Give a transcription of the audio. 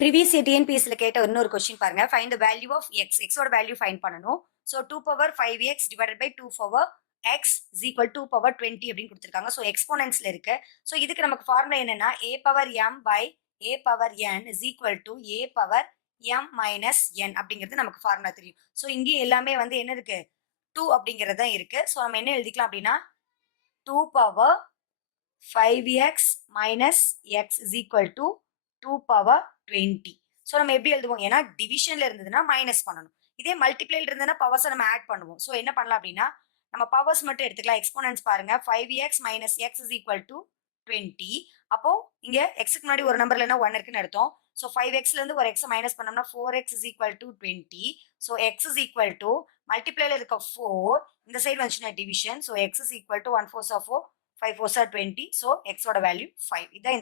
Previous டிஎன்பிஎஸ்சில கேட்ட இன்னொரு question பாருங்க. Find the value of X. எக்ஸோட வேல்யூ ஃபைண்ட் பண்ணணும். So 2 power 5x divided by 2 power x is equal 2 power 20 அப்படின்னு கொடுத்துருக்காங்க. ஸோ எக்ஸ்போனன்ட்ஸ்ல இருக்கு. ஸோ இதுக்கு நமக்கு ஃபார்முலா என்னன்னா a power m by a power n is equal to a power m minus n அப்படிங்கிறது நமக்கு ஃபார்முலா தெரியும். ஸோ இங்கே எல்லாமே வந்து என்ன இருக்கு? 2 அப்படிங்கிறது தான் இருக்கு. ஸோ நம்ம என்ன எழுதிக்கலாம் அப்படின்னா 2 power 5x minus x is equal to 2 power 20. So நம்ம எப்படி எழுதுவோம்? ஏன்னா டிவிஷன்ல இருந்ததுன்னா மைனஸ் பண்ணணும். இதே மல்டிப்ளைல இருந்ததுன்னா பவர்ஸை நம்ம ஆட் பண்ணுவோம். ஸோ என்ன பண்ணலாம் அப்படின்னா நம்ம பவர்ஸ் மட்டும் எடுத்துக்கலாம். எக்ஸ்போனன்ட்ஸ் பாருங்க. 5x minus x is equal to 20. அப்போ இங்க எக்ஸுக்கு முன்னாடி ஒரு நம்பர்ல என்ன 1 இருக்குன்னு அர்த்தம். ஸோ 5xல இருந்து ஒரு எக்ஸை மைனஸ் பண்ணோம்னா 4x is equal to 20. So x is equal to மல்டிப்ளைல இருக்க 4 இந்த சைடு வந்துச்சுன்னா division. So x is equal to 1 4 4 5 4 20. So x ஓட வேல்யூ 5. இதான்